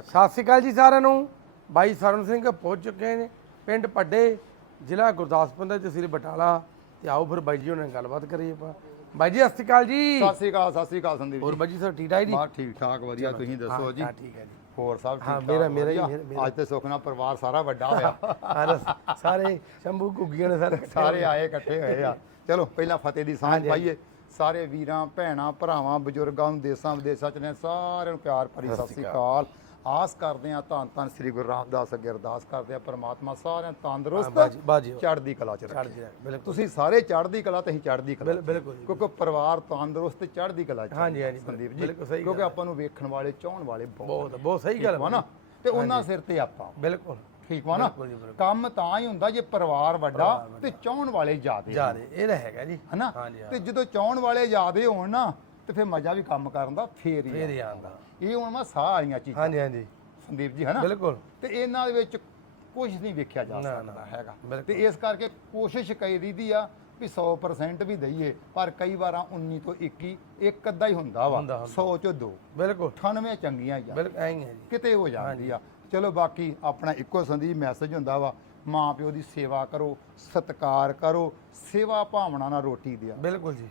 ਸਤਿ ਸ਼੍ਰੀ ਅਕਾਲ ਜੀ ਸਾਰਿਆਂ ਨੂੰ। ਬਾਈ ਸਰਨ ਸਿੰਘ ਪਹੁੰਚ ਚੁੱਕੇ ਨੇ ਪਿੰਡ ਪੱਡੇ ਜ਼ਿਲ੍ਹਾ ਗੁਰਦਾਸਪੁਰ ਦਾ ਤਹਿਸੀਲ ਬਟਾਲਾ। ਤੇ ਆਓ ਫਿਰ ਬਾਈ ਜੀ ਉਹਨਾਂ ਨਾਲ ਗੱਲਬਾਤ ਕਰੀਏ ਆਪਾਂ। ਬਾਈ ਜੀ ਸਤਿ ਸ਼੍ਰੀ ਅਕਾਲ ਜੀ। ਸਤਿ ਸ੍ਰੀ ਅਕਾਲ ਸਤਿ ਸ੍ਰੀ ਅਕਾਲ ਸੰਦੀਪ ਹੋਰ ਜੀ ਬਾਈ ਜੀ ਸਭ ਠੀਕ ਠਾਕ ਜੀ ਬਾ ਠੀਕ ਠਾਕ ਵਧੀਆ ਤੁਸੀਂ ਦੱਸੋ ਜੀ। ਹਾਂ ਠੀਕ ਹੈ ਜੀ। ਹੋਰ ਸਭ ਠੀਕ ਹਾਂ, ਮੇਰਾ- ਮੇਰਾ ਹੀ। ਅੱਜ ਤੇ ਸੁਖਨਾ ਪਰਿਵਾਰ ਸਾਰਾ ਵੱਡਾ ਹੋਇਆ। ਸਾਰੇ ਸ਼ੰਭੂ ਘੁੱਗੀਆਂ ਨੇ ਸਾਰੇ ਸਾਰੇ ਆਏ ਇਕੱਠੇ ਹੋਏ ਆ। ਚਲੋ ਪਹਿਲਾਂ ਫਤਿਹ ਦੀ ਸਾਂਝ। ਪਾਈਏ। ਸਾਰੇ ਵੀਰਾਂ ਭੈਣਾਂ ਭਰਾਵਾਂ ਬਜ਼ੁਰਗਾਂ ਨੂੰ ਦੇਸਾਂ ਵਿਦੇਸਾਂ ਚ ਨੇ ਸਾਰਿਆਂ ਨੂੰ ਪਿਆਰ ਭਰੀ ਸਤਿ ਸ੍ਰੀ ਅਕਾਲ। ਆਸ ਕਰਦੇ ਆ ਧੰਨ ਧੰਨ ਸ੍ਰੀ ਗੁਰੂ ਰਾਮਦਾਸ ਅੱਗੇ ਅਰਦਾਸ ਕਰਦੇ ਆ ਪ੍ਰਮਾਤਮਾ ਸਾਰਿਆਂ ਤੰਦਰੁਸਤ ਚੜ੍ਹਦੀ ਕਲਾ ਚ ਰੱਖੇ। ਤੁਸੀਂ ਸਾਰੇ ਚੜ੍ਹਦੀ ਕਲਾ ਤੇ ਅਸੀਂ ਚੜ੍ਹਦੀ ਕਲਾ ਬਿਲ- ਬਿਲਕੁਲ ਕਿਉਂਕਿ ਪਰਿਵਾਰ ਤੰਦਰੁਸਤ ਚੜ੍ਹਦੀ ਕਲਾ ਚ ਹਾਂਜੀ, ਹਾਂਜੀ, ਸੰਦੀਪ ਜੀ। ਬਿਲਕੁਲ ਸਹੀ ਕਿਉਂਕਿ ਆਪਾਂ ਨੂੰ ਵੇਖਣ ਵਾਲੇ ਚਾਹਣ ਵਾਲੇ ਬਹੁਤ ਬਹੁਤ ਸਹੀ ਗੱਲ ਵਾ ਨਾ? ਤੇ ਉਹਨਾਂ ਸਿਰ ਤੇ ਆਪਾਂ। ਬਿਲਕੁਲ। ਠੀਕ ਵਾ ਨਾ। ਕੰਮ ਤਾਂ ਹੀ ਹੁੰਦਾ ਜੇ ਪਰਿਵਾਰ ਵੱਡਾ ਤੇ ਚਾਹਣ ਵਾਲੇ ਜ਼ਿਆਦੇ ਜਾ ਰਹੇ ਇਹ ਤਾਂ ਹੈਗਾ ਜੀ। ਹਨਾ? ਹਾਂ। ਤੇ ਜਦੋਂ ਚਾਹਣ ਵਾਲੇ ਜ਼ਿਆਦੇ ਹੋਣ ਨਾ ਤੇ ਫਿਰ ਮਜ਼ਾ ਵੀ ਕੰਮ ਕਰਨ ਦਾ ਫੇਰ ਹੀ ਫੇਰ ਆ। ਹੀ ਆਂਦਾ ਇਹ ਹੁਣ ਮੈਂ ਸਾਹ ਵਾਲੀਆਂ ਚੀਜ਼ਾਂ। ਹਾਂਜੀ ਹਾਂਜੀ। ਸੰਦੀਪ ਜੀ ਹਨਾ? ਬਿਲਕੁਲ। ਤੇ ਇਹਨਾਂ ਦੇ ਵਿੱਚ ਕੁਝ ਨਹੀਂ ਵੇਖਿਆ ਜਾ ਸਕਦਾ ਹੈਗਾ। ਤੇ ਇਸ ਕਰਕੇ ਕੋਸ਼ਿਸ਼ ਕਰੀ ਦੀ ਆ ਵੀ 100% ਵੀ ਦਈਏ ਪਰ ਕਈ ਵਾਰਾਂ 19 ਤੋਂ 21 ਇੱਕ ਅੱਧਾ ਹੀ ਹੁੰਦਾ ਵਾ। ਹੁੰਦਾ, 100 ਚੋਂ ਦੋ। ਬਿਲਕੁਲ। 98 ਚੰਗੀਆਂ ਹੀ ਆ। ਬਿਲਕੁਲ ਐਂ ਹੀ ਹੈ ਜੀ। ਕਿਤੇ ਹੋ ਜਾਂਦੀ ਆ। ਚਲੋ ਬਾਕੀ ਆਪਣਾ ਇੱਕੋ ਸੰਦੀਪ ਮੈਸੇਜ ਹੁੰਦਾ ਵਾ ਮਾਂ ਪਿਓ ਦੀ ਸੇਵਾ ਕਰੋ ਸਤਿਕਾਰ ਕਰੋ ਸੇਵਾ ਭਾਵਨਾ ਨਾਲ ਰੋਟੀ ਦਿਆ ਬਿਲਕੁਲ ਜੀ।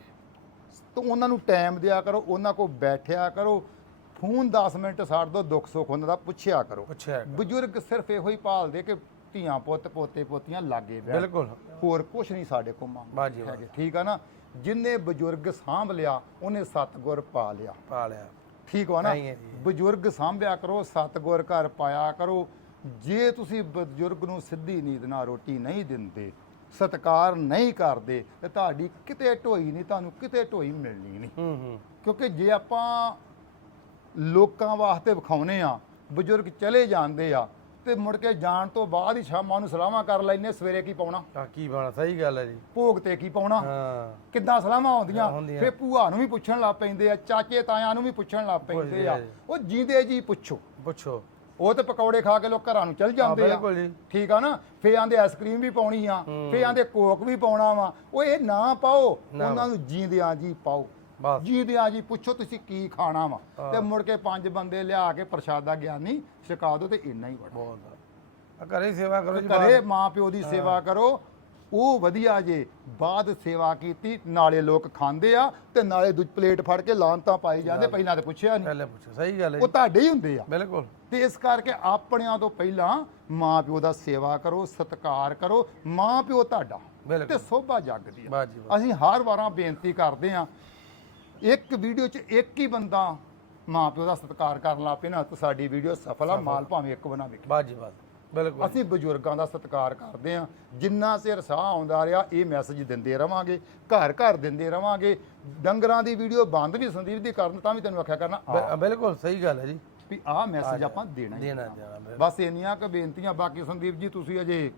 ਤੇ ਉਹਨਾਂ ਨੂੰ ਟਾਈਮ ਦਿਆ ਕਰੋ ਉਹਨਾਂ ਕੋਲ ਬੈਠਿਆ ਕਰੋ ਫੋਨ 10 ਮਿੰਟ ਛੱਡ ਦੋ ਦੁੱਖ ਸੁੱਖ ਉਹਨਾਂ ਦਾ ਪੁੱਛਿਆ ਕਰੋ। ਪੁੱਛਿਆ। ਬਜ਼ੁਰਗ ਸਿਰਫ ਇਹੋ ਹੀ ਭਾਲਦੇ ਕਿ ਧੀਆਂ ਪੁੱਤ ਪੋਤੇ ਪੋਤੀਆਂ ਲਾਗੇ ਬੈਠ ਬਿਲਕੁਲ। ਹੋਰ ਕੁਝ ਨਹੀਂ ਸਾਡੇ ਕੋਲ ਮੰਗ ਹੈਗੇ ਠੀਕ ਆ ਨਾ? ਜਿੰਨੇ ਬਜ਼ੁਰਗ ਸਾਂਭ ਲਿਆ ਉਹਨੇ ਸਤਗੁਰ ਪਾ ਲਿਆ। ਪਾ ਲਿਆ। ਠੀਕ ਵਾ ਨਾ। ਬਜ਼ੁਰਗ ਸਾਂਭਿਆ ਕਰੋ ਸਤਗੁਰ ਘਰ ਪਾਇਆ ਕਰੋ। ਜੇ ਤੁਸੀਂ ਬਜ਼ੁਰਗ ਨੂੰ ਸਿੱਧੀ ਨੀਂਦ ਨਾਲ ਰੋਟੀ ਨਹੀਂ ਦਿੰਦੇ ਸਤਕਾਰ ਨਹੀਂ ਕਰਦੇ ਤੇ ਤੁਹਾਡੀ ਕਿਤੇ ਢੋਈ ਨਹੀਂ ਤੁਹਾਨੂੰ ਕਿਤੇ ਢੋਈ ਮਿਲਣੀ ਨਹੀਂ। ਹੂੰ ਹੂੰ। ਕਿਉਂਕਿ ਜੇ ਆਪਾਂ ਲੋਕਾਂ ਵਾਸਤੇ ਵਿਖਾਉਨੇ ਆ ਬਜ਼ੁਰਗ ਚਲੇ ਜਾਂਦੇ ਆ ਤੇ ਮੁੜ ਕੇ ਜਾਣ ਤੋਂ ਬਾਅਦ ਹੀ ਸ਼ਾਮਾਂ ਨੂੰ ਸਲਾਮਾਂ ਕਰ ਲੈਨੇ ਸਵੇਰੇ ਕੀ ਪਾਉਣਾ? ਆ ਕੀ ਬਾਣਾ ਸਹੀ ਗੱਲ ਹੈ ਜੀ। ਭੋਗ ਤੇ ਕੀ ਪਾਉਣਾ? ਹਾਂ। ਕਿੱਦਾਂ ਸਲਾਮਾਂ ਆਉਂਦੀਆਂ? ਹੁੰਦੀਆਂ। ਫੇ ਭੂਆ ਨੂੰ ਵੀ ਪੁੱਛਣ ਲੱਗ ਪੈਂਦੇ ਆ ਚਾਚੇ ਤਾਇਆਂ ਨੂੰ ਵੀ ਪੁੱਛਣ ਲੱਗ ਪੈਂਦੇ ਆ। ਉਹ ਜੀਂਦੇ ਜੀ ਪੁੱਛੋ। ਪੁੱਛੋ। ਉਹ ਤੇ ਪਕੌੜੇ ਖਾ ਕੇ ਲੋਕ ਘਰਾਂ ਨੂੰ ਚਲ ਜਾਂਦੇ ਆ। ਬਿਲਕੁਲ ਜੀ। ਠੀਕ ਆ ਨਾ? ਫੇ ਆਂਦੇ ਆਈਸਕ੍ਰੀਮ ਵੀ ਪਾਉਣੀ ਆ ਫੇ ਆਂਦੇ ਕੋਕ ਵੀ ਪਾਉਣਾ ਵਾ। ਉਹ ਇਹ ਨਾ ਪਾਓ ਉਹਨਾਂ ਨੂੰ ਜੀਂਦਿਆਂ ਜੀ ਪਾਓ। ਬਸ। ਜੀਂਦਿਆਂ ਜੀ ਪੁੱਛੋ ਤੁਸੀਂ ਕੀ ਖਾਣਾ ਵਾ। ਤੇ ਮੁੜ ਕੇ ਪੰਜ ਬੰਦੇ ਲਿਆ ਕੇ ਪ੍ਰਸ਼ਾਦਾ ਗਿਆਨੀ ਛਕਾ ਦਿਓ ਤੇ ਇੰਨਾ ਹੀ ਬੜਾ। ਬਹੁਤ ਆ ਘਰੇ ਸੇਵਾ ਕਰੋ ਜੀ ਘਰੇ ਮਾਂ ਪਿਓ ਦੀ ਸੇਵਾ ਕਰੋ। ਉਹ ਵਧੀਆ ਜੇ ਬਾਅਦ ਸੇਵਾ ਕੀਤੀ ਨਾਲੇ ਲੋਕ ਖਾਂਦੇ ਆ ਤੇ ਨਾਲੇ ਦੂਜ ਪਲੇਟ ਫੜ ਕੇ ਲਾਂਤਾਂ ਪਾਈ ਜਾਂਦੇ ਪਹਿਲਾਂ ਤੇ ਪੁੱਛਿਆ ਨਹੀਂ ਪਹਿਲੇ ਪੁੱਛੋ ਸਹੀ ਗੱਲ ਹੈ ਉਹ ਜੀ ਤੁਹਾਡੇ ਹੀ ਹੁੰਦੇ ਆ। ਬਿਲਕੁਲ। ਤੇ ਇਸ ਕਰਕੇ ਆਪਣਿਆਂ ਤੋਂ ਪਹਿਲਾਂ ਮਾਂ ਪਿਓ ਦਾ ਸੇਵਾ ਕਰੋ ਸਤਿਕਾਰ ਕਰੋ ਮਾਂ ਪਿਓ ਤੁਹਾਡਾ ਤੇ ਸੋਭਾ ਜਗਦੀ ਬਾਜੀ ਅਸੀਂ ਹਰ ਵਾਰਾਂ ਬੇਨਤੀ ਕਰਦੇ ਆ ਇੱਕ ਵੀਡੀਓ 'ਚ ਇੱਕ ਹੀ ਬੰਦਾ ਮਾਂ ਪਿਓ ਦਾ ਸਤਿਕਾਰ ਕਰਨ ਲੱਗ ਪਏ ਨਾ ਤਾਂ ਸਾਡੀ ਵੀਡੀਓ ਸਫਲ ਆ ਮਾਲ ਭਾਵੇਂ ਇੱਕ ਬਣਾ ਵੇਖੇ। ਬਾਜੀ ਬਾਜੀ। ਬਿਲਕੁਲ। ਅਸੀਂ ਬਜ਼ੁਰਗਾਂ ਦਾ ਸਤਿਕਾਰ ਕਰਦੇ ਆ ਜਿੰਨਾ ਚਿਰ ਸਾਹ ਆਉਂਦਾ ਰਿਹਾ ਇਹ ਮੈਸੇਜ ਦਿੰਦੇ ਰਵਾਂਗੇ ਘਰ ਘਰ ਦਿੰਦੇ ਰਵਾਂਗੇ। ਡੰਗਰਾਂ ਦੀ ਵੀਡੀਓ ਬੰਦ ਵੀ ਸੰਦੀਪ ਦੀ ਕਰਨ ਤਾਂ ਵੀ ਤੈਨੂੰ ਆਖਿਆ ਕਰਨਾ ਬਿਲਕੁਲ ਸਹੀ ਗੱਲ ਹੈ ਜੀ। ਵੀ ਆਹ ਮੈਸੇਜ ਆਪਾਂ ਦੇਣਾ ਹੀ ਦੇਣਾ ਬਿਲਕੁਲ। ਬਸ ਇੰਨੀਆਂ ਕੁ ਬੇਨਤੀਆਂ ਬਾਕੀ ਸੰਦੀਪ ਜੀ ਤੁਸੀਂ ਅਜੇ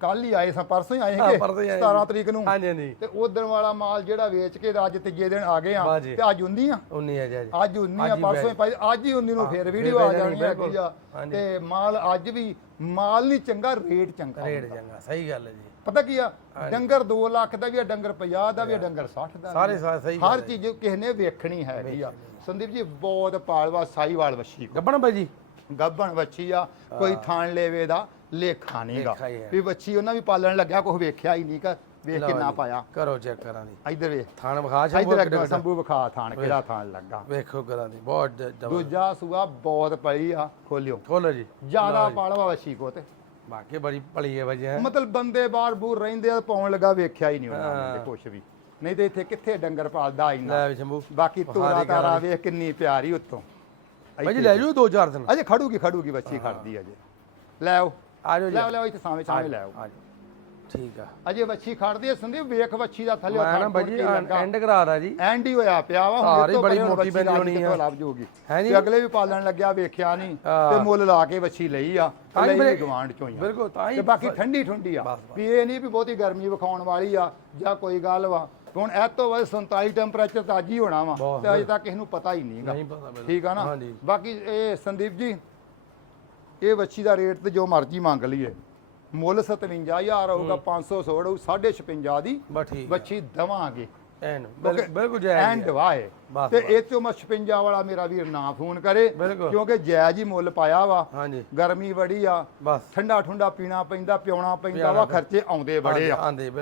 ਕੱਲ ਹੀ ਆਏ ਸਾਂ ਪਰਸੋਂ ਹੀ ਆਏ ਹਾਂ, ਹੈਗੇ ਪਰਸੋਂ ਹੀ ਆਏ 17 ਜੀ। ਤਰੀਕ ਨੂੰ ਹਾਂਜੀ ਹਾਂਜੀ ਤੇ ਉਦੋਂ ਵਾਲਾ ਮਾਲ ਜਿਹੜਾ ਵੇਚ ਕੇ ਅੱਜ ਤੀਜੇ ਦਿਨ ਆ ਗਏ ਆ। ਤੇ ਅੱਜ 19 ਆ 19 ਹੈ ਜੀ ਅੱਜ। ਅੱਜ 19 ਆ ਅੱਜ ਹੀ ਪਰਸੋਂ ਹੀ ਭਾਈ ਅੱਜ ਹੀ 19 ਨੂੰ ਫੇਰ ਵੀਡੀਓ ਆ ਜਾਣੀ ਹੈਗੀ ਬਿਲਕੁਲ। ਆ ਹਾਂਜੀ। ਤੇ ਮਾਲ ਅੱਜ ਵੀ ਮਾਲ ਨਹੀਂ ਚੰਗਾ ਰੇਟ ਚੰਗਾ ਰੇਡ ਚੰਗਾ ਸਹੀ ਗੱਲ ਹੈ ਜੀ ਪਤਾ ਕੀ ਆ ਡੰਗਰ 2 ਲੱਖ ਦਾ ਵੀ ਆ ਡੰਗਰ 50 ਦਾ ਵੀ ਆ ਡੰਗਰ 60 ਦਾ ਵੀ ਆ। ਸਾਰੇ ਸਾ- ਸਹੀ ਹਰ ਹੈ। ਚੀਜ਼ ਕਿਸੇ ਨੇ ਵੇਖਣੀ ਹੈਗੀ ਆ ਸੰਦੀਪ ਜੀ ਬਹੁਤ ਪਾਲਵਾ ਸਾਈਵਾਲ ਵੱਛੀ ਗੱਬਣ ਬਾਈ ਜੀ? ਗੱਭਣ ਵੱਛੀ ਆ ਕੋਈ ਥਾਣ ਲੇਵੇ ਦਾ ਲੇਖਾ ਨਹੀਂਗਾ ਲੇਖਾ ਹੀ ਹੈ। ਵੀ ਵੱਛੀ ਉਹਨਾਂ ਵੀ ਪਾਲਣ ਲੱਗਿਆ ਕੁਝ ਵੇਖਿਆ ਹੀ ਨਹੀਂ ਕਾ ਵੇਖ ਕੇ ਨਾ ਪਾਇਆ। ਕਰੋ ਚੈੱਕ ਕਰਾਂ ਦੀ ਇੱਧਰ ਵੇਖ। ਥਾਣ ਵਿਖਾ ਸ਼ੰਭੂ ਇੱਧਰ ਅੱਗੇ। ਸੰਭੂ ਵਿਖਾ ਥਾਣ ਕਿਹੜਾ ਥਾਣ ਲੱਗਾ। ਵੇਖੋ ਕਰਾਂ ਦੀ ਬਹੁਤ ਦੂਜਾ ਸੂਆ ਬਹੁਤ ਪਈ ਆ ਖੋਲਿਓ। ਖੋਲੋ ਜੀ। ਜ਼ਿਆਦਾ ਪਾਲਵਾ ਵੱਛੀ ਕੋ ਤੇ। ਬਾਕੀ ਬੜੀ ਭਲੀ ਹੈ ਮਤਲਬ ਬੰਦੇ ਬਾਹਰ ਬੂਰ ਰਹਿੰਦੇ ਆ ਪਾਉਣ ਲੱਗਾ ਵੇਖਿਆ ਹੀ ਨਹੀਂ ਉਹਨਾਂ। ਨੇ ਕੁਝ ਵੀ। ਨਹੀਂ ਤੇ ਇੱਥੇ ਕਿੱਥੇ ਡੰਗਰ ਪਾਲਦਾ ਇੰਨਾ? ਲੈ ਵੀ ਸ਼ੰਭੂ ਬਾਕੀ ਤੋਰਾ ਤਾਰਾ ਵੇਖ ਕਿੰਨੀ ਪਿਆਰੀ ਉੱਤੋਂ ਬਾਈ ਜੀ ਲੈ ਜਾਓ ਦੋ ਚਾਰ ਦਿਨ। ਅਜੇ ਖੜੂਗੀ ਖੜੂਗੀ ਬੱਚੀ ਖੜਦੀ ਅਜੇ। ਲੈ ਆਓ। ਆ ਜਾਓ ਜੀ। ਲੈ ਆਓ ਲੈ ਆਓ ਇੱਥੇ ਸਾਵੇਂ ਸਾਵੇਂ ਲੈ ਆਓ। ਆ ਜਾਓ। ਠੀਕ ਆ। ਅਜੇ ਬੱਚੀ ਖੜਦੀ ਹੈ ਸੰਦੀਪ ਵੇਖ ਬੱਚੀ ਦਾ ਥੱਲੇ ਮੈਂ ਨਾ ਬਾਈ ਜੀ ਐਂਡ ਕਰਾ ਦਾ ਜੀ। ਐਂਡ ਹੀ ਹੋਇਆ ਪਿਆ ਵਾ ਧਾਰ ਹੀ ਤੋਂ ਬੜੀ ਮੋਟੀ ਬੱਚੀ ਹੋਣੀ ਆ। ਲੱਭ ਜੂਗੀ। ਹੈ ਜੀ? ਤੇ ਅਗਲੇ ਵੀ ਪਾਲਣ ਲੱਗਿਆ ਵੇਖਿਆ ਨਹੀਂ। ਹਾਂ। ਤੇ ਮੁੱਲ ਲਾ ਕੇ ਬੱਚੀ ਲਈ ਆ ਤਾਂ ਹੀ ਲਈ ਮੇਰੇ- ਗਵਾਂਡ ਚੋਂ ਹੀ ਆ। ਬਿਲਕੁਲ ਤਾਂ ਹੀ ਤੇ ਬਾਕੀ ਠੰਡੀ ਠੰਡੀ ਆ। ਬਸ, ਬਸ। ਵੀ ਇਹ ਨਹੀਂ ਵੀ ਬਹੁਤੀ ਗਰਮੀ ਵਿਖਾਉਣ ਵਾਲੀ ਆ ਜਾਂ ਕੋਈ ਗੱਲ ਵਾ। ਹੁਣ ਇਹ ਤੋਂ ਵੱਧ 47 ਟੈਂਪਰੇਚਰ ਤਾਂ ਅੱਜ ਹੀ ਹੋਣਾ ਵਾ ਤੇ ਅਜੇ ਤੱਕ ਕਿਸੇ ਨੂੰ ਪਤਾ ਹੀ ਨਹੀਂਗਾ ਨਹੀਂ ਪਤਾ ਠੀਕ ਆ ਨਾ? ਬਾਕੀ ਇਹ ਸੰਦੀਪ ਜੀ ਇਹ ਬੱਚੀ ਦਾ ਰੇਟ ਤੇ ਜੋ ਮਰਜ਼ੀ ਮੰਗ ਲਈਏ। ਮੁੱਲ 57000 ਹੋਊਗਾ 500 ਸੋੜ ਹੋਊ 56 ਦੀ। ਬੱਚੀ ਦਵਾਂਗੇ। ਐਨ ਬਿਲਕੁਲ ਜਾਇਜ਼ ਐਂਡ ਹੀ ਆ। ਵਾਏ ਬਸ, ਤੇ। ਇਹ ਚੋਂ ਮੈਂ 56 ਵਾਲਾ ਮੇਰਾ ਵੀਰ ਨਾ ਫੋਨ ਕਰੇ। ਕਿਉਂਕਿ ਜਾਇਜ਼ ਹੀ ਮੁੱਲ ਪਾਇਆ ਵਾ। ਗਰਮੀ ਬੜੀ ਆ। ਠੰਡਾ ਠੰਡਾ ਪੀਣਾ ਪੈਂਦਾ ਪਿਉਣਾ ਪੈਂਦਾ ਵਾ ਖਰਚੇ ਆਉਂਦੇ ਬੜੇ ਆ।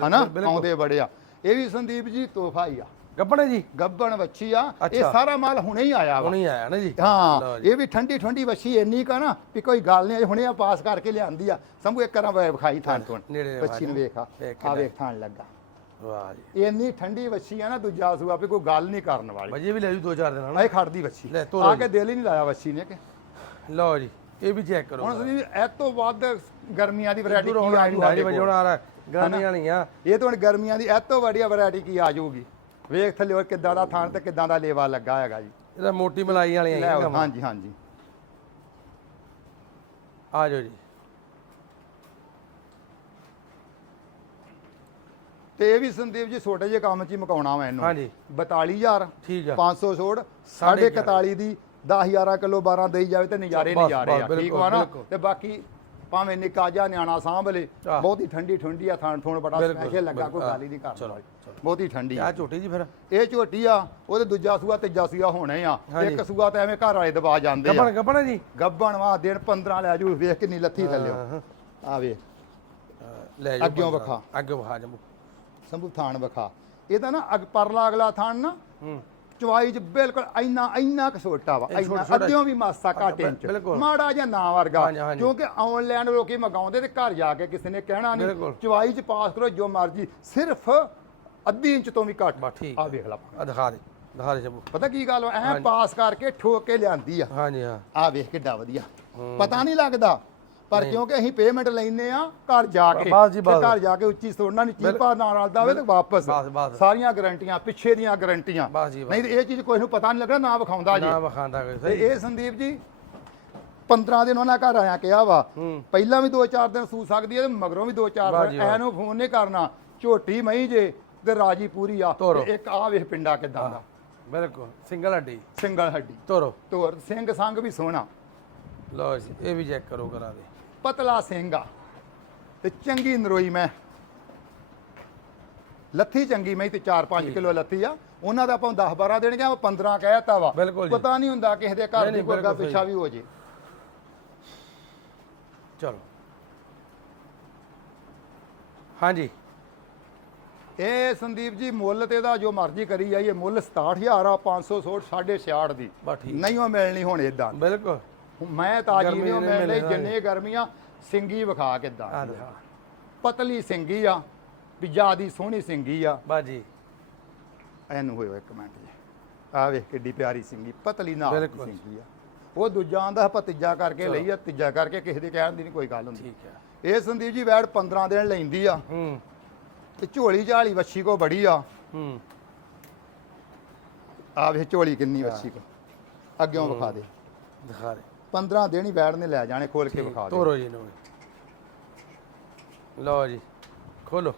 ਹਨਾ। ਆਉਂਦੇ ਬੜੇ ਆ। ਇਹ ਵੀ ਸੰਦੀਪ ਜੀ ਤੋਹਫਾ ਹੀ ਆ। ਗੱਪਣੇ ਜੀ? ਗੱਬਣ ਵੱਛੀ ਆ। ਇਹ ਅੱਛਾ। ਸਾਰਾ ਮਾਲ ਹੁਣੇ ਹੀ ਆਇਆ ਵਾ। ਹੁਣੀ ਆਇਆ ਨਾ ਜੀ। ਹਾਂ ਲਓ ਜੀ। ਇਹ ਵੀ ਠੰਡੀ ਠੰਡੀ ਵੱਛੀ ਇੰਨੀ ਕਾ ਨਾ ਵੀ ਕੋਈ ਗੱਲ ਨਹੀਂ ਹੁਣੇ ਆ ਪਾਸ ਕਰਕੇ ਲਿਆਂਦੀ ਆ। ਸੰਭੂ ਇੱਕ ਕਰਾਂ ਵਿਖਾਈ ਥਾਂ ਤੋਂ। ਨੇੜੇ ਵੱਛੀ ਨੂੰ ਵੇਖ ਆ। ਵੇਖ ਆ ਕਿੱਦਾਂ। ਵੇਖ ਥਾਂ ਲੱਗਾ। ਵਾਹ ਜੀ। ਇੰਨੀ ਠੰਡੀ ਵੱਛੀ ਆ ਨਾ ਦੂਜਾ ਸੂਆ ਵੀ ਕੋਈ ਗੱਲ ਨਹੀਂ ਕਰਨ ਵਾਲੀ। ਇਹ ਵੀ ਲੈ ਜੂ ਦੋ ਚਾਰ ਦਿਨਾਂ ਨਾਲ ਆਏ ਖੜਦੀ ਵੱਛੀ। ਲੈ, ਤੋਰੋ ਆ ਕੇ ਦਿਲ ਹੀ ਨਹੀਂ ਲਾਇਆ ਵੱਛੀ ਨੇ ਕਿ। ਲਓ ਜੀ। ਇਹ ਵੀ ਚੈੱਕ ਕਰੋ। ਹੁਣ ਤੁਸੀਂ ਇਹ ਤੋਂ ਵੱਧ ਗਰਮੀਆਂ ਦੀ ਵੈਰਾਈਟੀ ਕੀ ਆ ਆਈ ਵਜੇ ਜਾਊਗੀ ਹੁਣ ਆ ਰਿਹਾ ਗਰਮੀਆਂ ਨਹੀਂ ਆ ਇਹ ਤਾਂ ਹੁਣ ਗਰਮੀਆਂ ਦੀ ਇਹ ਤੋਂ ਵਧੀਆ ਵੈਰਾਈਟੀ ਕੀ ਆ ਜਾਊਗੀ ਵੇਖ ਥੱਲੇ ਹੋਰ ਕਿੱਦਾਂ ਦਾ ਥਾਣ ਤੇ ਕਿੱਦਾਂ ਦਾ ਲੇਵਾ ਲੱਗਾ ਹੈਗਾ ਜੀ। ਇਹਦਾ ਮੋਟੀ ਮਲਾਈ ਵਾਲੀਆਂ ਲੈ ਆਈਆਂ ਆਓ, ਕੰਮ ਹਾਂਜੀ ਹਾਂਜੀ। ਆ ਜਾਓ ਜੀ। ਤੇ ਇਹ ਵੀ ਸੰਦੀਪ ਜੀ ਛੋਟੇ ਜਿਹੇ ਕੰਮ 'ਚ ਹੀ ਮਕਾਉਣਾ ਵਾ ਇਹਨੂੰ। ਹਾਂਜੀ। 42000 ਠੀਕ ਆ। 500 ਛੋੜ ਸਾਢੇ 41 ਦੀ 10 11 ਕਿਲੋ 12 ਦੇਈ ਜਾਵੇ ਤੇ ਨਜ਼ਾਰੇ ਬਸ, ਨਜ਼ਾਰੇ ਬਸ, ਆ ਠੀਕ ਵਾ ਨਾ? ਬਿਲਕੁਲ। ਤੇ ਬਾਕੀ ਭਾਵੇਂ ਨਿੱਕਾ ਜਿਹਾ ਨਿਆਣਾ ਸਾਂਭ ਲੇ ਆਹ। ਬਹੁਤੀ ਠੰਡੀ ਠੰਡੀ ਆ ਥਾਣ ਥੋਣ ਬੜਾ ਬਿਲਕੁਲ, ਸਪੈਸ਼ਲ ਲੱਗਾ ਕੋਈ ਬਿਲਕੁਲ, ਗੱਲ ਹੀ ਨਹੀਂ ਕਰਦਾ ਚਲੋ, ਚਲੋ। ਬਹੁਤੀ ਠੰਡੀ ਆ। ਝੋਟੀ ਜੀ ਫਿਰ? ਇਹ ਝੋਟੀ ਆ ਉਹਦੇ ਦੂਜਾ ਸੂਆ ਤੀਜਾ ਸੂਆ ਹੋਣੇ ਆ। ਹਾਂਜੀ। ਇੱਕ ਸੂਆ ਤਾਂ ਐਵੇਂ ਘਰ ਵਾਲੇ ਦਬਾ ਜਾਂਦੇ ਆ। ਗੱਪਣ ਗੱਪਣ ਜੀ? ਗੱਬਣ ਵਾ ਦਿਨ 15 ਲੈ ਜੂ ਵੇਖ ਕਿੰਨੀ ਲੱਥੀ ਥੱਲੇ ਹਾਂ, ਆ ਅਹ ਲੈ ਜਾਓ ਅੱਗਿਓਂ। ਵਿਖਾ। ਅੱਗੇ ਵਿਖਾ ਜੰਮੂ। ਸੰਭੂ ਥਾਣ ਵਿਖਾ। ਇਹਦਾ ਨਾ ਅਗ ਪਰਲਾ ਅਗਲਾ ਥਾਣ ਨਾ? ਹੂੰ। ਚਵਾਈ ਚ ਬਿਲਕੁਲ ਇੰਨਾ ਇੰਨਾ ਕਸੋਟਾ ਵਾ ਇੰਨਾ ਅੱਧਿਓਂ ਵੀ ਮਾਸਾ ਘੱਟ ਬਿਲਕੁਲ। ਮਾੜਾ ਜਿਹਾ ਨਾ ਵਰਗਾ। ਕਿਉਂਕਿ ਆਨਲਾਈਨ ਲੋਕੀ ਮਗਾਉਂਦੇ ਤੇ ਘਰ ਜਾ ਕੇ ਕਿਸੇ ਨੇ ਕਹਿਣਾ ਨਹੀਂ। ਚਵਾਈ ਚ ਪਾਸ ਕਰੋ ਜੋ ਮਰਜ਼ੀ ਸਿਰਫ ਅੱਧੀ ਇੰਚ ਤੋਂ ਵੀ ਘੱਟ। ਆ ਵੇਖ ਲਾ। ਆ ਦਿਖਾ ਦੇ ਦਿਖਾ ਦੇ ਜੰਮੂ ਪਤਾ ਕੀ ਗੱਲ ਐ ਪਾਸ ਕਰਕੇ ਠੋਕ ਕੇ ਲਿਆਂਦੀ ਆ। ਹਾਂਜੀ ਹਾਂ। ਆ ਵੇਖ ਕਿੱਡਾ ਵਧੀਆ। ਪਤਾ ਨਹੀਂ ਲੱਗਦਾ ਪਰ ਕਿਉਂਕਿ ਅਸੀਂ ਪੇਮੈਂਟ ਲੈਨੇ ਆ ਘਰ ਜਾ ਕੇ ਬਸ ਜੀ, ਤੇ ਬਸ। ਘਰ ਜਾ ਕੇ ਉੱਚੀ ਸੋੜਨਾ ਨਹੀਂ ਚੀਪਾ ਨਾਲ ਰਲਦਾ ਹੋਵੇ ਤੇ ਵਾਪਸ। ਬਸ, ਬਸ। ਸਾਰੀਆਂ ਗਾਰੰਟੀਆਂ ਪਿੱਛੇ ਦੀਆਂ ਗਾਰੰਟੀਆਂ ਬਸ ਜੀ, ਬਸ। ਨਹੀਂ ਤੇ ਇਹ ਚੀਜ਼ ਕੋਈ ਨੂੰ ਪਤਾ ਨਹੀਂ ਲੱਗਦਾ ਨਾ ਵਿਖਾਉਂਦਾ ਜੀ। ਨਾ ਵਿਖਾਉਂਦਾ ਕੋਈ ਤੇ ਸਹੀ ਇਹ ਸੰਦੀਪ ਜੀ 15 ਦਿਨ ਉਹਨਾਂ ਘਰ ਆਇਆ ਕਿਹਾ ਵਾ। ਪਹਿਲਾਂ ਵੀ 2-4 ਦਿਨ ਸੂ ਸਕਦੀ ਹੈ ਤੇ ਮਗਰੋਂ ਵੀ 2-4 ਵਾਹ ਦਿਨ। ਵਾਹ। ਐਨੂੰ ਫੋਨ ਨਹੀਂ ਕਰਨਾ ਝੋਟੀ ਮਈ ਜੇ ਤੇ ਰਾਜੀ ਪੂਰੀ ਆ। ਤੋਰੋ। ਤੇ ਇੱਕ ਆ ਵੇਖ ਪਿੰਡਾ ਕਿਦਾਂ ਦਾ। ਬਿਲਕੁਲ। ਸਿੰਗਲ ਹੱਡੀ। ਸਿੰਗਲ ਹੱਡੀ। ਤੋਰੋ। ਤੋਰ ਸਿੰਘ ਸੰਗ ਵੀ ਸੋਹਣਾ। ਲਓ ਜੀ ਇਹ ਵੀ ਚੈੱਕ ਕਰੋ ਕਰਾ ਦੇ। ਪਤਲਾ ਸਿੰਘ ਆ ਤੇ ਚੰਗੀ ਨਰੋਈ ਮੈਂ। ਲੱਥੀ ਚੰਗੀ ਮੈਂ ਤੇ 4-5 ਕਿਲੋ ਲੱਥੀ ਆ। ਉਹਨਾਂ ਦਾ ਆਪਾਂ 10-12 ਦੇਣਗੇ ਆਪਾਂ 15 ਕਹਿਤਾ ਵਾ। ਪਤਾ ਨਹੀਂ ਹੁੰਦਾ ਕਿਸੇ ਦੇ ਘਰ ਦੀ ਬਿਲਕੁਲ ਪਿੱਛਾ ਵੀ ਹੋ ਜੇ। ਚਲੋ। ਹਾਂਜੀ। ਇਹ ਸੰਦੀਪ ਜੀ ਮੁੱਲ ਤੇ ਦਾ ਜੋ ਮਰਜ਼ੀ ਕਰੀ ਜਾਈਏ। ਮੁੱਲ 67000 ਆ 500 ਸੋਟ 66 ਦੀ। ਨਹੀਂ ਉਹ ਮਿਲਣੀ ਹੁਣ ਇਦਾਂ ਬਿਲਕੁਲ। ਮੈਂ ਤਾਜੀ ਨੇ ਮਿਲਣਾ ਜਿੰਨੇ ਗਰਮੀਆਂ ਸਿੰਗੀ ਵਿਖਾ ਕਿਦਾਂ ਦਿਖਾ। ਪਤਲੀ ਸਿੰਗੀ ਆ ਵੀ ਜਿਆਦੀ ਸੋਹਣੀ ਸਿੰਗੀ ਆ। ਬਾਜੀ। ਐਨੂੰ ਹੋਇਓ ਇੱਕ ਮਿੰਟ ਜੀ। ਆ ਵੇਖ ਕਿੱਡੀ ਪਿਆਰੀ ਸਿੰਗੀ ਪਤਲੀ ਨਾਲ ਦੀ। ਸਿੰਗੀ ਆ। ਉਹ ਦੂਜਾ ਆਂਦਾ ਆਪਾਂ ਤੀਜਾ ਕਰਕੇ ਲਈ ਆ ਤੀਜਾ ਕਰਕੇ ਕਿਸੇ ਦੇ ਕਹਿਣ ਦੀ ਨਹੀਂ ਕੋਈ ਗੱਲ ਹੁੰਦੀ। ਠੀਕ ਹੈ ਇਹ ਸੰਦੀਪ ਜੀ ਵੈੜ 15 ਦਿਨ ਲੈਂਦੀ ਆ। ਹੂੰ। ਤੇ ਝੋਲੀ ਝਾਲੀ ਵੱਛੀ ਕੋ ਬੜੀ ਆ। ਹੂੰ। ਆ ਵੇਖ ਝੋਲੀ ਕਿੰਨੀ ਵੱਛੀ ਕੋ। ਅੱਗਿਓਂ ਵਿਖਾ ਦੇ। ਦਿਖਾ ਦੇ। 15 ਦਿਨ ਹੀ ਵੈੜ ਨੇ ਲੈ ਜਾਣੇ ਖੋਲ ਕੇ ਵਿਖਾ ਦੇ ਤੋਰੋ ਜੀ ਨੂੰ। ਲਓ ਜੀ ਖੋਲੋ।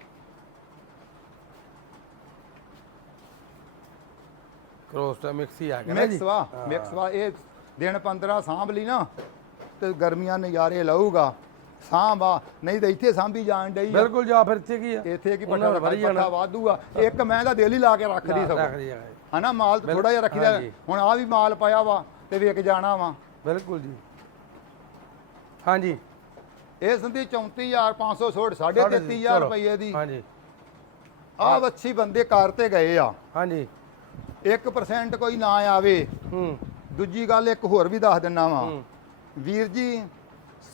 ਕ੍ਰੋਸ ਤਾਂ ਮਿਕਸੀ ਆ ਗਿਆ ਮਿਕਸ ਵਾ ਹਾਂ। ਮਿਕਸ ਵਾ ਇਹ ਦਿਨ 15 ਸਾਂਭ ਲਈ ਨਾ ਤੇ ਗਰਮੀਆਂ ਨਜ਼ਾਰੇ ਲਊਗਾ। ਸਾਂਭਾ ਨਹੀਂ ਤੇ ਇੱਥੇ ਸਾਂਭੀ ਜਾਣ ਡਈ। ਬਿਲਕੁਲ ਜਾ ਫਿਰ ਇੱਥੇ ਕੀ ਆ? ਇੱਥੇ ਕੀ ਪੱਟਾ। ਪੱਟਾ ਵਾਧੂ ਆ। ਇੱਕ ਮੈਂ ਤਾਂ ਦਿਲ ਹੀ ਲਾ ਕੇ ਰੱਖ ਦੀ ਜਾਏ ਹਨਾ ਮਾਲ ਥੋੜਾ ਜਿਹਾ ਰੱਖੀਦਾ। ਹੁਣ ਆ ਵੀ ਮਾਲ ਪਾਇਆ ਵਾ ਤੇ ਵੇਚ ਜਾਣਾ ਵਾ। ਬਿਲਕੁਲ ਜੀ। ਹਾਂਜੀ। ਇਹ ਸੰਦੀ 34500 ਛੋੜ 33500 ਰੁਪਏ ਦੀ। ਹਾਂਜੀ। ਆ ਵੱਛੀ ਬੰਦੇ ਕਰ ਤੇ ਗਏ ਆ। ਹਾਂਜੀ। 1% ਕੋਈ ਨਾ ਆਵੇ। ਹੂੰ। ਦੂਜੀ ਗੱਲ ਇੱਕ ਹੋਰ ਵੀ ਦੱਸ ਦਿੰਨਾ ਵਾ। ਹੂੰ। ਵੀਰ ਜੀ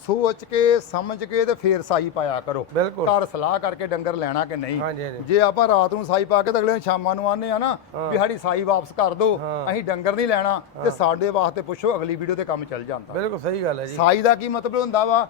ਸੋਚ ਕੇ ਸਮਝ ਕੇ ਤੇ ਫੇਰ ਸਾਈ ਪਾਇਆ ਕਰੋ। ਬਿਲਕੁਲ। ਘਰ ਸਲਾਹ ਕਰਕੇ ਡੰਗਰ ਲੈਣਾ ਕਿ ਨਹੀਂ? ਹਾਂਜੀ ਜੇ ਆਪਾਂ ਰਾਤ ਨੂੰ ਸਾਈ ਪਾ ਕੇ ਤੇ ਅਗਲੇ ਨੂੰ ਸ਼ਾਮਾਂ ਨੂੰ ਆਨੇ ਆ ਨਾ ਵੀ ਸਾਡੀ ਸਾਈ ਵਾਪਸ ਕਰ ਦਿਓ ਹਾਂ। ਅਸੀਂ ਡੰਗਰ ਨਹੀਂ ਲੈਣਾ ਤੇ ਸਾਡੇ ਵਾਸਤੇ ਪੁੱਛੋ ਅਗਲੀ ਵੀਡੀਓ ਤੇ ਕੰਮ ਚੱਲ ਜਾਂਦਾ। ਬਿਲਕੁਲ ਸਹੀ ਗੱਲ ਹੈ ਜੀ। ਸਾਈ ਦਾ ਕੀ ਮਤਲਬ ਹੁੰਦਾ ਵਾ?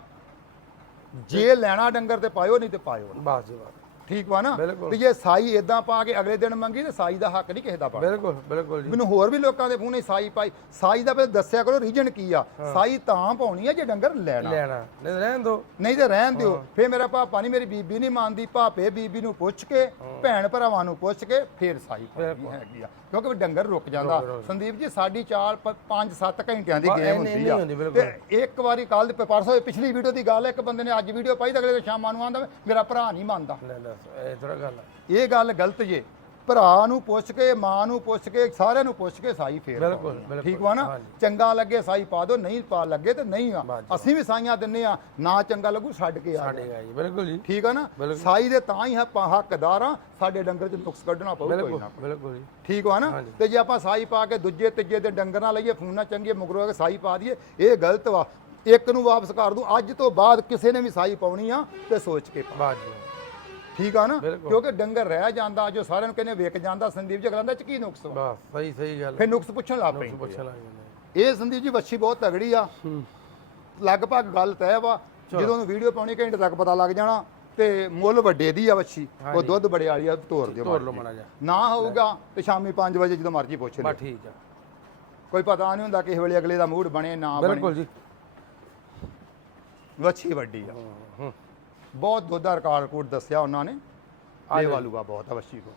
ਜੇ ਲੈਣਾ ਡੰਗਰ ਤੇ ਪਾਇਓ ਨਹੀਂ ਤੇ ਪਾਇਓ। ਨਾ। ਬਸ ਜੀ ਬਸ। ਠੀਕ ਵਾ ਨਾ? ਬਿਲਕੁਲ। ਤੇ ਜੇ ਸਾਈ ਇਦਾਂ ਪਾ ਕੇ ਅਗਲੇ ਦਿਨ ਮੰਗੀ ਤੇ ਸਾਈ ਦਾ ਹੱਕ ਨਹੀਂ ਕਿਸੇ ਦਾ ਪਾਣਾ ਬਿਲਕੁਲ ਬਿਲਕੁਲ ਜੀ। ਮੈਨੂੰ ਹੋਰ ਵੀ ਲੋਕਾਂ ਦੇ ਫੋਨ ਸਾਈ ਪਾਈ। ਸਾਈ ਦਾ ਪਹਿਲਾਂ ਦੱਸਿਆ ਕਰੋ ਰੀਜਨ ਕੀ ਆ? ਸਾਈ ਤਾਂ ਪਾਉਣੀ ਆ ਜੇ ਡੰਗਰ ਲੈਣਾ। ਲੈਣਾ। ਨਹੀਂ ਰਹਿਣ ਦੋ ਨਹੀਂ ਤੇ ਰਹਿਣ ਦਿਓ। ਫੇਰ ਮੇਰਾ ਪਾਪਾ ਨਹੀਂ ਮੇਰੀ ਬੀਬੀ ਨਹੀਂ ਮੰਨਦੀ ਭਾਪੇ ਬੀਬੀ ਨੂੰ ਪੁੱਛ ਕੇ ਭੈਣ ਭਰਾਵਾਂ ਨੂੰ ਪੁੱਛ ਕੇ ਫੇਰ ਸਾਈ ਪਾਉਣੀ ਹੈਗੀ ਆ। ਕਿਉਂਕਿ ਵੀ ਡੰਗਰ ਰੁਕ ਜਾਂਦਾ। ਸੰਦੀਪ ਜੀ ਸਾਡੀ ਚਾਲ 5-7 ਘੰਟਿਆਂ ਦੀ ਗੇਮ ਇੰਨੀ- ਹੁੰਦੀ ਆ। ਬਿਲਕੁਲ। ਤੇ ਇੱਕ ਵਾਰੀ ਕੱਲ ਦੇ ਪਰਸੋਂ ਪਿਛਲੀ ਵੀਡੀਓ ਦੀ ਗੱਲ ਹੈ, ਇੱਕ ਬੰਦੇ ਨੇ ਅੱਜ ਵੀਡੀਓ ਪਾਈ ਤੇ ਅਗਲੇ ਦਿਨ ਸ਼ਾਮਾਂ ਨੂੰ ਆਂਦਾ ਮੇਰਾ ਭਰਾ ਨਹੀਂ ਮੰਨਦਾ। ਲੈ ਲੈ। ਇਹ ਥੋੜਾ ਗੱਲ ਆ। ਇਹ ਗੱਲ ਗਲਤ ਜੇ। ਭਰਾ ਨੂੰ ਪੁੱਛ ਕੇ ਮਾਂ ਨੂੰ ਪੁੱਛ ਕੇ ਸਾਰਿਆਂ ਨੂੰ ਪੁੱਛ ਕੇ ਸਾਈ ਫੇਰ ਬਿਲਕੁਲ, ਪਾਓ। ਬਿਲਕੁਲ, ਠੀਕ ਵਾ ਨਾ? ਹਾਂਜੀ। ਚੰਗਾ ਲੱਗੇ ਸਾਈ ਪਾ ਦਿਓ ਨਹੀਂ ਪਾ ਲੱਗੇ ਤੇ ਨਹੀਂ ਆ। ਅਸੀਂ ਵੀ ਸਾਈਆਂ ਦਿੰਨੇ ਆ ਨਾ ਚੰਗਾ ਲੱਗੂ ਛੱਡ ਕੇ ਆ ਜਾਓ। ਸਾਡੇ ਜੀ ਬਿਲਕੁਲ ਜੀ। ਠੀਕ ਆ ਨਾ? ਬਿਲਕੁਲ। ਸਾਈ ਦੇ ਤਾਂ ਹੀ ਆਪਾਂ ਹੱਕਦਾਰ ਆ ਸਾਡੇ ਡੰਗਰ 'ਚ ਨੁਕਸ ਕੱਢਣਾ ਪਊ ਕੋਈ ਬਿਲਕੁਲ ਨਾ ਬਿਲਕੁਲ ਜੀ। ਠੀਕ ਵਾ ਨਾ? ਹਾਂਜੀ। ਤੇ ਜੇ ਆਪਾਂ ਸਾਈ ਪਾ ਕੇ ਦੂਜੇ ਤੀਜੇ ਦੇ ਡੰਗਰਾਂ ਲਈਏ ਫੂਨਾ ਚੰਗੇ ਮੁਗਰੋ ਕੇ ਸਾਈ ਪਾ ਦਈਏ ਇਹ ਗਲਤ ਵਾ। ਇੱਕ ਨੂੰ ਵਾਪਸ ਕਰ ਦੂੰ ਅੱਜ ਤੋਂ ਬਾਅਦ ਕਿਸੇ ਨੇ ਵੀ ਸਾਈ ਪਾਉਣੀ ਆ ਤੇ ਸੋਚ ਕੇ ਪਾ। ਠੀਕ ਆ ਨਾ? ਬਿਲਕੁਲ। ਕਿਉਂਕਿ ਡੰਗਰ ਰਹਿ ਜਾਂਦਾ ਜੋ ਸਾਰਿਆਂ ਨੂੰ ਕਹਿੰਦੇ ਵਿਕ ਜਾਂਦਾ ਸੰਦੀਪ ਜੀ ਅਗਲਾਂ ਦਾ ਚ ਕੀ ਨੁਕਸ ਵਾ? ਬਸ ਸਹੀ ਸਹੀ ਗੱਲ ਫਿਰ ਨੁਕਸ ਪੁੱਛਣ ਲੱਗ ਪੁੱਛ। ਲਾਂਗੇ ਇਹ ਸੰਦੀਪ ਜੀ ਵੱਛੀ ਬਹੁਤ ਤਗੜੀ ਆ। ਲਗਭਗ ਗੱਲ ਤੈਅ ਵਾ ਜਦੋਂ ਉਹਨੂੰ ਵੀਡੀਓ ਪਾਉਣੀ ਘੰਟੇ ਤੱਕ ਪਤਾ ਲੱਗ ਜਾਣਾ ਤੇ ਮੁੱਲ ਵੱਡੇ ਦੀ ਆ ਵੱਛੀ। ਉਹ। ਦੁੱਧ ਬੜੇ ਵਾਲੀ ਆ ਤੋਰ ਦਿਓ ਤੋਰ ਲਓ। ਮਾੜਾ ਜਿਹਾ। ਨਾ ਹੋਊਗਾ ਤੇ ਸ਼ਾਮੀ 5 ਵਜੇ ਜਦੋਂ ਮਰਜ਼ੀ ਪੁੱਛ ਬਸ ਲਿਓ ਠੀਕ ਆ। ਕੋਈ ਪਤਾ ਨਹੀਂ ਹੁੰਦਾ ਕਿਸੇ ਵੇਲੇ ਅਗਲੇ ਦਾ ਮੂਡ ਬਣੇ ਨਾ ਬਣੇ। ਬਿਲਕੁਲ ਜੀ। ਵੱਛੀ ਵੱਡੀ ਆ। ਹੂੰ। ਬਹੁਤ ਦੁੱਧ ਦਾ ਰਿਕਾਰਡ ਕੋਡ ਦੱਸਿਆ ਉਹਨਾਂ ਨੇ। ਆ ਇਹ ਜਾਓ। ਵਾਲੂਗਾ ਬਹੁਤ ਵੱਛੀ ਕੋ।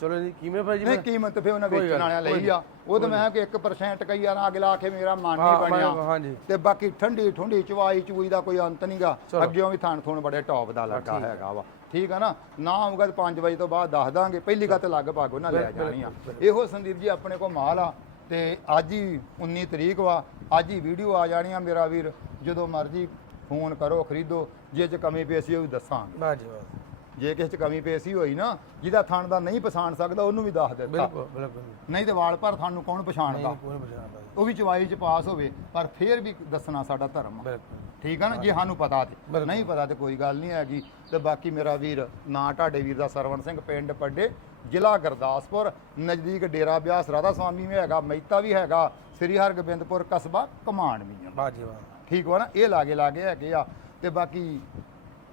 ਚਲੋ ਜੀ ਕਿਵੇਂ ਭਾਈ ਜੀ ਨਹੀਂ? ਕੀਮਤ ਫੇ ਉਹਨਾਂ ਵੇਚਣ ਵਾਲਿਆਂ ਲਈ ਆ। ਉਹ ਤਾਂ ਮੈਂ ਕਿ 1% ਕਈ ਯਾਰ ਅਗਲਾ ਆਖੇ ਮੇਰਾ ਮਨ ਨਹੀਂ ਬਣਿਆ। ਤੇ ਬਾਕੀ ਠੰਡੀ ਠੁੰਡੀ ਚਵਾਈ ਚੂਈ ਦਾ ਕੋਈ ਅੰਤ ਨਹੀਂਗਾ। ਅੱਗਿਓਂ ਵੀ ਥਣ ਥੁਣ ਬੜੇ ਟੌਪ ਦਾ ਲੱਗਾ। ਹੈਗਾ ਵਾ। ਠੀਕ ਆ ਨਾ? ਨਾ ਹੋਊਗਾ ਤੇ 5 ਵਜੇ ਤੋਂ ਬਾਅਦ ਦੱਸ ਦਾਂਗੇ। ਪਹਿਲੀ ਗੱਲ ਤੇ ਲੱਗ ਭਾਗ ਉਹਨਾਂ ਲੈ ਜਾਣੀ ਆ। ਇਹੋ ਸੰਦੀਪ ਜੀ ਆਪਣੇ ਕੋਲ ਮਾਲ ਆ। ਤੇ ਅੱਜ ਹੀ 19 ਤਰੀਕ ਵਾ, ਅੱਜ ਹੀ ਵੀਡੀਓ ਆ ਜਾਣੀ ਆ ਮੇਰਾ ਵੀਰ, ਜਦੋਂ ਮਰਜ਼ੀ ਫੋਨ ਕਰੋ, ਖਰੀਦੋ, ਜੇ ਚ ਕਮੀ ਪੇਸ਼ੀ ਉਹ ਵੀ ਦੱਸਾਂਗੇ। ਬਸ ਜੀ ਬਸ। ਜੇ ਕਿਸੇ ਚ ਕਮੀ ਪੇਸ਼ੀ ਹੋਈ ਨਾ ਜਿਹਦਾ ਥਣ ਦਾ ਨਹੀਂ ਪਛਾਣ ਸਕਦਾ ਉਹਨੂੰ ਵੀ ਦੱਸ ਦਿੱਤਾ। ਬਿਲਕੁਲ ਬਿਲਕੁਲ। ਨਹੀਂ ਤੇ ਵਾਲ ਪਰ ਥਣ ਨੂੰ ਕੌਣ ਪਛਾਣਦਾ? ਨਹੀਂ ਕੋਈ ਨਹੀਂ ਪਛਾਣਦਾ ਜੀ। ਉਹ ਵੀ ਚਵਾਈ ਚ ਪਾਸ ਹੋਵੇ ਪਰ ਫੇਰ ਵੀ ਦੱਸਣਾ ਸਾਡਾ ਧਰਮ ਆ। ਬਿਲਕੁਲ। ਠੀਕ ਆ ਨਾ? ਜੇ ਸਾਨੂੰ ਪਤਾ ਤੇ। ਨਹੀਂ ਪਤਾ ਤੇ ਕੋਈ ਗੱਲ ਨਹੀਂ ਹੈਗੀ। ਤੇ ਬਾਕੀ ਮੇਰਾ ਵੀਰ ਨਾਂ ਤੁਹਾਡੇ ਵੀਰ ਦਾ ਸਰਵਣ ਸਿੰਘ ਪਿੰਡ ਪੱਡੇ ਜ਼ਿਲ੍ਹਾ ਗੁਰਦਾਸਪੁਰ ਨਜ਼ਦੀਕ ਡੇਰਾ ਬਿਆਸ ਰਾਧਾ ਸਵਾਮੀ ਵੀ ਹੈਗਾ ਮਹਿਤਾ ਵੀ ਹੈਗਾ ਸ੍ਰੀ ਹਰਗੋਬਿੰਦਪੁਰ ਕਸਬਾ ਕਮਾਣ ਵੀ ਆ ਜੀ ਬਸ ਠੀਕ ਵਾ ਨਾ? ਇਹ ਲਾਗੇ ਲਾਗੇ ਹੈਗੇ ਆ। ਤੇ ਬਾਕੀ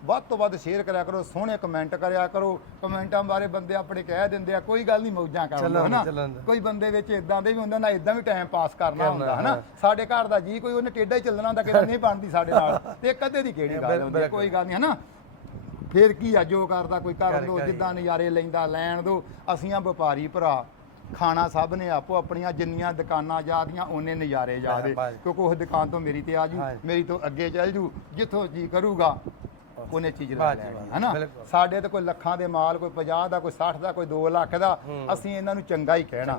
ਵੱਧ ਤੋਂ ਵੱਧ ਸ਼ੇਅਰ ਕਰਿਆ ਕਰੋ ਸੋਹਣੇ ਕਮੈਂਟ ਕਰਿਆ ਕਰੋ ਕਮੈਂਟਾਂ ਬਾਰੇ ਬੰਦੇ ਆਪਣੇ ਕਹਿ ਦਿੰਦੇ ਆ ਕੋਈ ਗੱਲ ਨਹੀਂ ਮੌਜਾਂ ਕਰ ਲਓ ਚੱਲਣ ਹਨਾ। ਕੋਈ ਬੰਦੇ ਵਿੱਚ ਇਦਾਂ ਦੇ ਵੀ ਹੁੰਦੇ ਨਾ ਇਦਾਂ ਵੀ ਟਾਈਮ ਪਾਸ ਕਰਨਾ ਕਰਨਾ, ਹੁੰਦਾ ਹਨਾ। ਸਾਡੇ ਘਰ ਦਾ ਜੀ ਕੋਈ ਉਹਨੇ ਟੇਡਾ ਹੀ ਚੱਲਣਾ ਹੁੰਦਾ ਕਿਹੜਾ ਨਹੀਂ ਬਣਦੀ ਸਾਡੇ ਨਾਲ ਤੇ ਕਦੇ ਦੀ ਕਿਹੜੀ ਗੱਲ ਹੁੰਦੀ। ਕੋਈ ਗੱਲ ਨਹੀਂ ਹਨਾ ਫੇਰ ਕੀ ਆ ਜੋ ਕਰਦਾ ਕੋਈ ਕਰਨ ਕਰ- ਦੋ ਕਰੀ। ਜਿੱਦਾਂ ਨਜ਼ਾਰੇ ਲੈਂਦਾ ਲੈਣ ਦੋ ਅਸੀਂ ਆ ਵਪਾਰੀ ਭਰਾ ਖਾਣਾ ਸਭ ਨੇ ਆਪੋ ਆਪਣੀਆਂ ਜਿੰਨੀਆਂ ਦੁਕਾਨਾਂ ਜਾਦੀਆਂ ਉਹਨੇ ਨਜ਼ਾਰੇ ਜਾਦੇ। ਕਿਉਂਕਿ ਉਸ ਦੁਕਾਨ ਤੋਂ ਮੇਰੀ ਤੇ ਆ ਜੂ। ਮੇਰੀ ਤੋਂ ਅੱਗੇ ਚੱਲ ਜੂ ਜਿੱਥੋਂ ਜੀ ਕਰੂਗਾ ਉਹਨੇ ਚੀਜ਼ ਲੈ ਲੈਣੀ। ਸਾਡੇ ਤੇ ਕੋਈ ਲੱਖਾਂ ਦੇ ਮਾਲ ਕੋਈ 50 ਦਾ ਕੋਈ 60 ਦਾ ਕੋਈ 2 ਲੱਖ ਦਾ ਅਸੀਂ ਇਹਨਾਂ ਨੂੰ ਚੰਗਾ ਹੀ ਕਹਿਣਾ।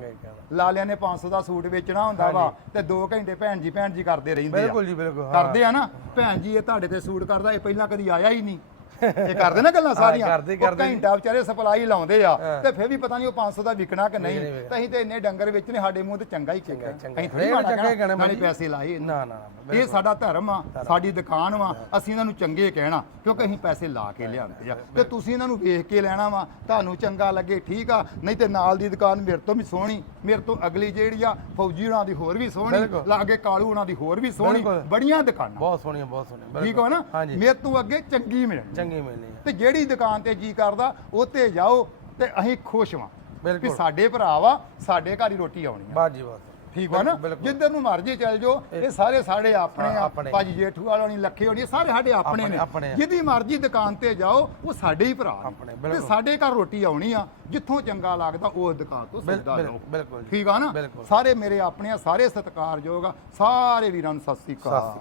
ਲਾਲਿਆਂ ਨੇ 500 ਦਾ ਸੂਟ ਵੇਚਣਾ ਹੁੰਦਾ ਵਾ ਤੇ 2 ਘੰਟੇ ਭੈਣ ਜੀ ਭੈਣ ਜੀ ਕਰਦੇ ਰਹਿੰਦੇ ਆ। ਬਿਲਕੁਲ ਜੀ ਬਿਲਕੁਲ ਕਰਦੇ ਆ ਨਾ? ਭੈਣ ਜੀ ਇਹ ਤੁਹਾਡੇ ਤੇ ਸੂਟ ਕਰਦਾ ਇਹ ਪਹਿਲਾਂ ਕਦੀ ਆਇਆ ਹੀ ਨਹੀਂ। ਇਹ ਕਰਦੇ ਨਾ ਗੱਲਾਂ ਸਾਰੀਆਂ ਕਰਦੇ- ਕਰਦੇ। ਘੰਟਾ ਵਿਚਾਰੇ ਸਪਲਾਈ ਲਾਉਂਦੇ ਆ। ਤੇ ਫਿਰ ਵੀ ਪਤਾ ਨਹੀਂ ਉਹ 500 ਦਾ ਵਿਕਣਾ ਕਿ ਨਹੀਂ। ਤੇ ਅਸੀਂ ਤੇ ਇੰਨੇ ਡੰਗਰ ਵਿੱਚ ਨੇ ਸਾਡੇ ਮੂੰਹ ਤੇ ਚੰਗਾ ਹੀ ਕਿਹਾ। ਅਸੀਂ ਥੋੜੀ ਮਾੜਾ ਕਹਿਣਾ ਨਾਲੇ। ਪੈਸੇ ਲਾਏ। ਨਾ ਨਾ ਇਹ ਸਾਡਾ ਧਰਮ ਆ ਸਾਡੀ ਦੁਕਾਨ ਵਾ ਅਸੀਂ ਇਹਨਾਂ ਨੂੰ ਚੰਗੇ ਕਹਿਣਾ ਕਿਉਂਕਿ ਅਸੀਂ ਪੈਸੇ ਲਾ ਕੇ ਲਿਆਂਦੇ ਆ ਤੇ ਤੁਸੀਂ ਇਹਨਾਂ ਨੂੰ ਵੇਖ ਕੇ ਲੈਣਾ ਵਾ ਤੁਹਾਨੂੰ ਚੰਗਾ ਲੱਗੇ ਠੀਕ ਆ ਨਹੀਂ ਤੇ ਨਾਲ ਦੀ ਦੁਕਾਨ ਮੇਰੇ ਤੋਂ ਵੀ ਸੋਹਣੀ ਮੇਰੇ ਤੋਂ ਅਗਲੀ ਜਿਹੜੀ ਆ ਫੌਜੀ ਉਹਨਾਂ ਦੀ ਹੋਰ ਵੀ ਸੋਹਣੀ। ਲਾਗੇ ਕਾਲੂ ਉਹਨਾਂ ਦੀ ਹੋਰ ਵੀ ਸੋਹਣੀ। ਬੜੀਆਂ ਦੁਕਾਨਾਂ ਬਹੁਤ ਸੋਹਣੀਆਂ ਬਹੁਤ ਸੋਹਣੀਆਂ ਠੀਕ ਹੋ ਨਾ ਮੇਰੇ ਤੋਂ ਅੱਗੇ ਚੰਗੀ ਮਿਲਣੀ ਚੰਗੀ ਮਿਲਣੀ ਹੈ ਤੇ ਜਿਹੜੀ ਦੁਕਾਨ ਤੇ ਜੀ ਕਰਦਾ ਉਹ ਤੇ ਜਾਓ ਤੇ ਅਸੀਂ ਖੁਸ਼ ਵਾਂ ਵੀ। ਸਾਡੇ ਭਰਾ ਵਾ ਸਾਡੇ ਘਰ ਹੀ ਰੋਟੀ ਆਉਣੀ ਆ ਬਸ ਜੀ ਬਸ ਠੀਕ ਵਾ ਨਾ। ਜਿੱਧਰ ਨੂੰ ਮਰਜ਼ੀ ਚੱਲ ਜਾਓ ਇਹ ਸਾਰੇ ਸਾਡੇ ਆਪਣੇ ਆ। ਭਾਜੀ ਜੇਠੂ ਵਾਲਾ ਨਹੀਂ ਲੱਖੇ ਹੋਣੀ ਸਾਰੇ ਸਾਡੇ ਆਪਣੇ ਨੇ। ਜਿਹਦੀ ਮਰਜ਼ੀ ਦੁਕਾਨ ਤੇ ਜਾਓ ਉਹ ਸਾਡੇ ਹੀ ਭਰਾ ਤੇ। ਸਾਡੇ ਘਰ ਰੋਟੀ ਆਉਣੀ ਆ ਜਿੱਥੋਂ ਚੰਗਾ ਲੱਗਦਾ ਉਹ ਦੁਕਾਨ ਤੋਂ ਸੌਦਾ ਲਓ ਬਿਲਕੁਲ। ਠੀਕ ਆ ਨਾ। ਸਾਰੇ ਮੇਰੇ ਆਪਣੇ ਆ ਸਾਰੇ ਸਤਿਕਾਰਯੋਗ ਆ ਸਾਰੇ ਵੀਰਾਂ ਨੂੰ ਸਤਿ ਸ੍ਰੀ ਅਕਾਲ